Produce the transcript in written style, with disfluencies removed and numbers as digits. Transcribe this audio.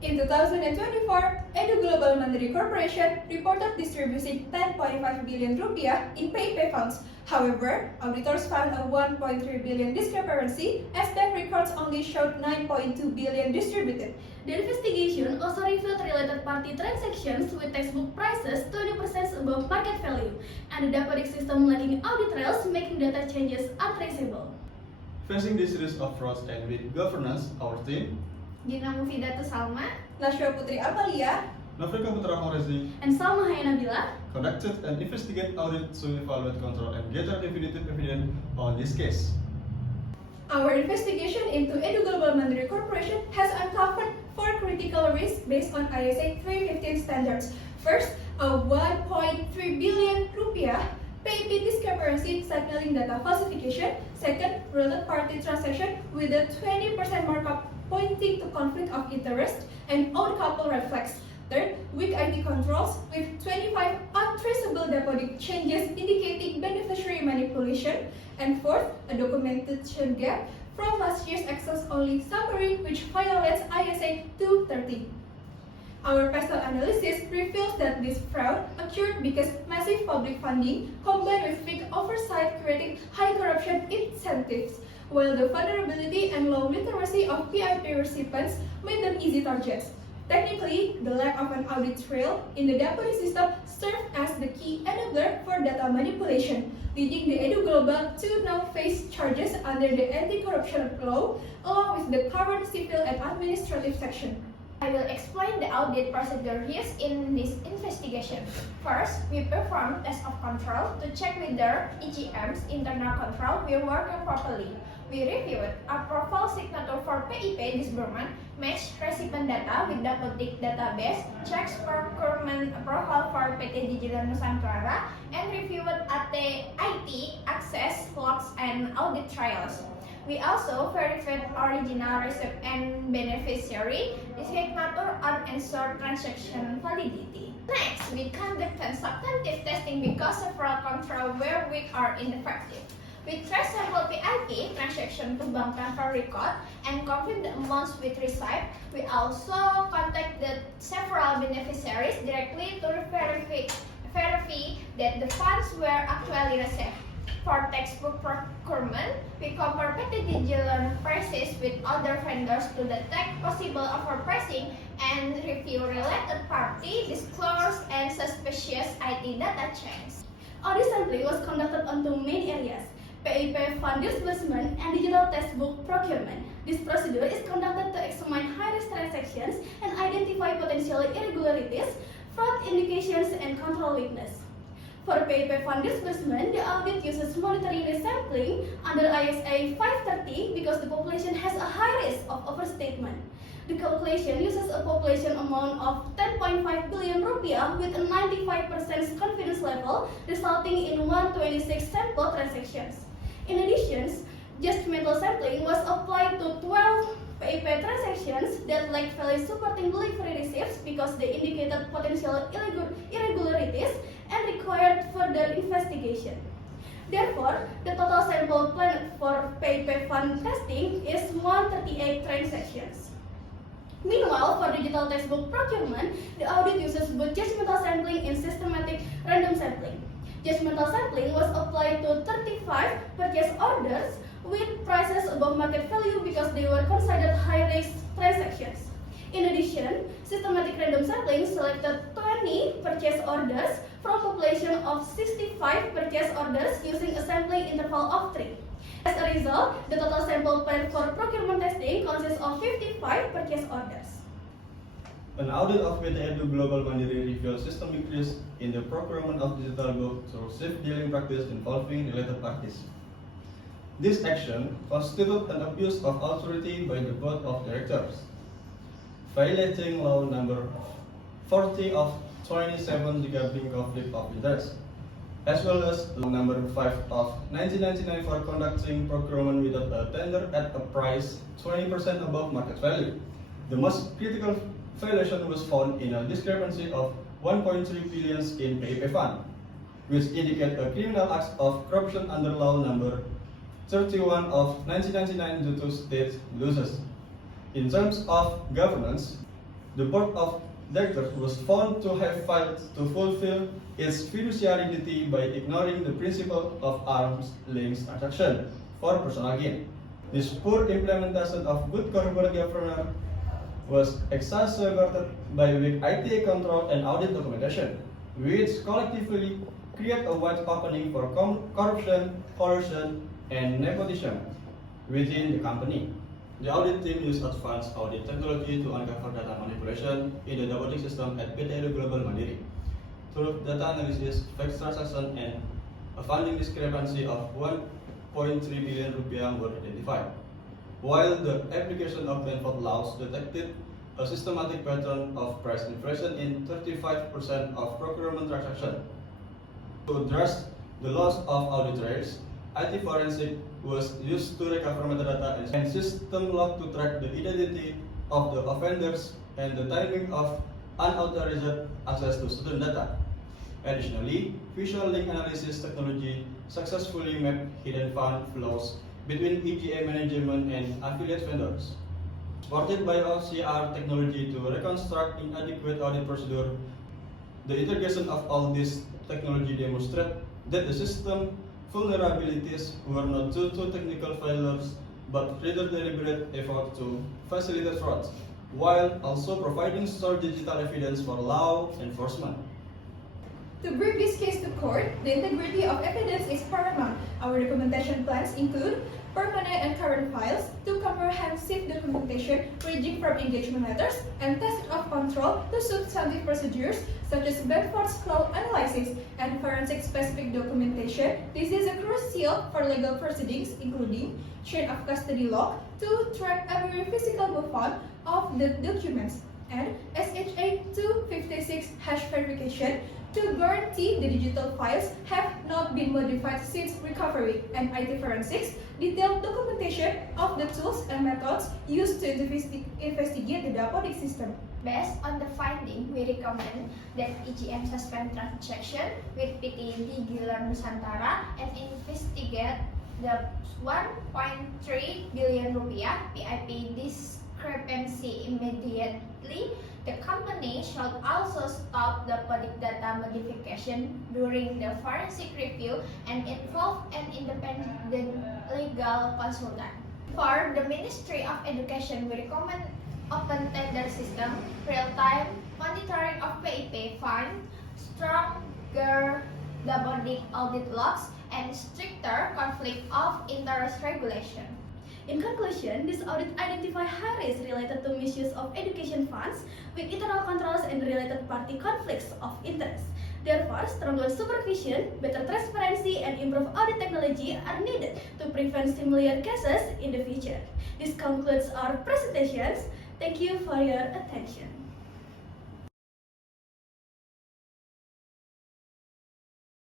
In 2024, Edu Global Mandiri Corporation reported distributing 10.5 billion rupiah in PayPay funds. However, auditors found a 1.3 billion discrepancy as bank records only showed 9.2 billion distributed. The investigation also revealed related party transactions with textbook prices 20% above market value, and the deposit system lacking audit trails, making data changes untraceable. Facing this risk of fraud and weak governance, our team, Gina Mufidatu Salma, Nashwa Putri Amalia, Nafrika Putra Horezi, and Salma Hayanabila conducted an investigative audit to evaluate, control, and gather definitive evidence on this case. Our investigation into Edu Global Mandiri Corporation has uncovered 4 critical risks based on ISA 315 standards. First, a 1.3 billion rupiah PayPay discrepancy signaling data falsification. Second, related party transaction with a 20% markup pointing to conflict of interest and odd couple red flags. Third, weak IT controls with 25 untraceable deposit changes indicating beneficiary manipulation. And fourth, a documentation gap from last year's access-only summary which violates ISA 230. Our PESTEL analysis reveals that this fraud occurred because massive public funding combined with big oversight creating high corruption incentives, while the vulnerability and low literacy of PIP recipients made them easy targets. Technically, the lack of an audit trail in the deposit system served as the key enabler for data manipulation, leading the Edu Global to now face charges under the anti-corruption law, along with the current civil and administrative section. I will explain the audit procedure used in this investigation. First, we performed test of control to check whether EGM's internal control were working properly. We reviewed approval signature for PIP disbursement, matched recipient data with Dapodik database, checks procurement approval for PT Digital Nusantara, and reviewed IT access logs and audit trails. We also verified original receipt and beneficiary signature on ensured transaction validity. Next, we conducted substantive testing because several control were weak or ineffective. We traced several PIP transaction to bank transfer record and confirmed the amounts with receipt. We also contacted several beneficiaries directly to verify that the funds were actually received. For textbook procurement, we compare PT Digital prices with other vendors to detect possible overpricing and review related party disclosures and suspicious IT data changes. audit sampling was conducted on 2 main areas: PIP fund disbursement and digital textbook procurement. This procedure is conducted to examine high-risk transactions and identify potential irregularities, fraud indications, and control weakness. For PIP fund disbursement, the audit uses monetary resampling under ISA 530 because the population has a high risk of overstatement. The calculation uses a population amount of 10.5 billion rupiah with a 95% confidence level, resulting in 126 sample transactions. In addition, judgmental sampling was applied to 12 PIP transactions that lacked valid supporting delivery receipts because they indicated potential irregularities and required further investigation. Therefore, the total sample planned for PIP fund testing is 138 transactions. Meanwhile, for digital textbook procurement, the audit uses both judgmental sampling and systematic random sampling. Judgmental sampling was applied to 35 purchase orders with prices above market value because they were considered high-risk transactions. In addition, systematic random sampling selected 20 purchase orders from a population of 65 purchase orders using a sampling interval of 3. As a result, the total sample planned for procurement testing consists of 55 purchase orders. An audit of PT Edu Global Mandiri revealed systemic risk in the procurement of digital book through safe dealing practice involving related parties. This action constituted an abuse of authority by the board of directors, violating law number 40 of 27 regarding conflict of interest, as well as law number 5 of 1999 for conducting procurement without a tender at a price 20% above market value. The most critical violation was found in a discrepancy of 1.3 billion in PIP fund, which indicate a criminal act of corruption under law number 31 of 1999 due to state losses. In terms of governance, The board of directors was found to have failed to fulfill its fiduciary duty by ignoring the principle of arm's length transaction for personal gain. This poor implementation of good corporate governance was exacerbated by weak IT control and audit documentation, which collectively create a wide opening for corruption, collusion, and nepotism within the company. The audit team used advanced audit technology to uncover data manipulation in the double-check system at PT Edu Global Mandiri. Through data analysis, fake transaction, and a funding discrepancy of 1.3 billion rupiah were identified. While the application of Benford laws detected a systematic pattern of price inflation in 35% of procurement transactions. To address the loss of audit trails, IT forensic was used to recover metadata and system log to track the identity of the offenders and the timing of unauthorized access to student data. Additionally, visual link analysis technology successfully mapped hidden fund flows between EGA management and affiliate vendors. Supported by OCR technology to reconstruct inadequate audit procedure, the integration of all this technology demonstrated that the system vulnerabilities were not due to technical failures, but rather deliberate effort to facilitate fraud, while also providing stored digital evidence for law enforcement. To bring this case to court, the integrity of evidence is paramount. Our documentation plans include permanent and current files, two comprehensive documentation ranging from engagement letters and test of control to substantive procedures such as Benford's cloud analysis and forensic specific documentation. This is crucial for legal proceedings, including chain of custody log to track every physical movement of the documents, and SHA 256 hash verification to guarantee the digital files have not been modified since recovery, and IT forensics detailed documentation of the tools and methods used to investigate the Dapodik system. Based on the finding, we recommend that EGM suspend transaction with PT Gilar Nusantara and investigate the 1.3 billion rupiah PIP discrepancy immediately. The company should also stop the public data modification during the forensic review and involve an independent legal consultant. For the Ministry of Education, we recommend open tender system, real-time monitoring of PIP fund, stronger Dapodik audit logs, and stricter conflict of interest regulation. In conclusion, this audit identified high risks related to misuse of education funds with internal controls and related party conflicts of interest. Therefore, stronger supervision, better transparency, and improved audit technology are needed to prevent similar cases in the future. This concludes our presentations. Thank you for your attention.